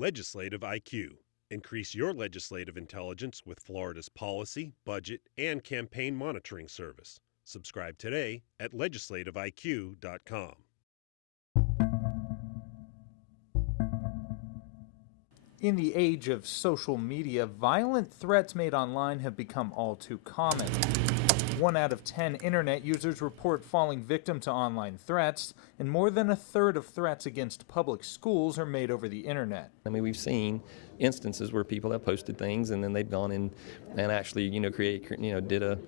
Legislative IQ. Increase your legislative intelligence with Florida's policy, budget, and campaign monitoring service. Subscribe today at legislativeiq.com. In the age of social media, violent threats made online have become all too common. 1 out of 10 internet users report falling victim to online threats, and more than a third of threats against public schools are made over the internet. I mean, we've seen instances where people have posted things and then they've gone in and actually, did a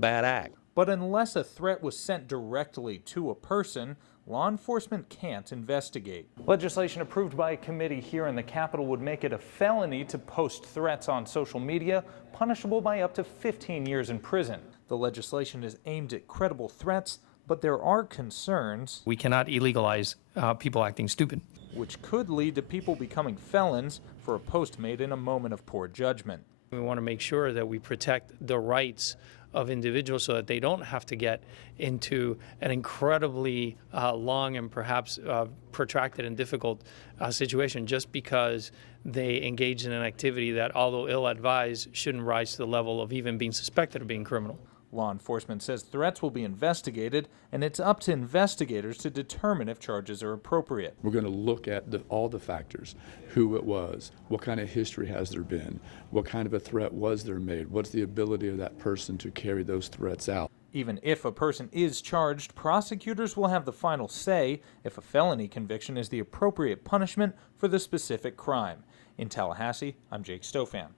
bad act. But unless a threat was sent directly to a person, law enforcement can't investigate. Legislation approved by a committee here in the Capitol would make it a felony to post threats on social media, punishable by up to 15 years in prison. The legislation is aimed at credible threats, but there are concerns. We cannot illegalize people acting stupid, Which could lead to people becoming felons for a post made in a moment of poor judgment. We want to make sure that we protect the rights of individuals so that they don't have to get into an incredibly long and perhaps protracted and difficult situation just because they engaged in an activity that, although ill-advised, shouldn't rise to the level of even being suspected of being criminal. Law enforcement says threats will be investigated, and it's up to investigators to determine if charges are appropriate. We're going to look at all the factors, who it was, what kind of history has there been, what kind of a threat was there made, what's the ability of that person to carry those threats out. Even if a person is charged, prosecutors will have the final say if a felony conviction is the appropriate punishment for the specific crime. In Tallahassee, I'm Jake Stofan.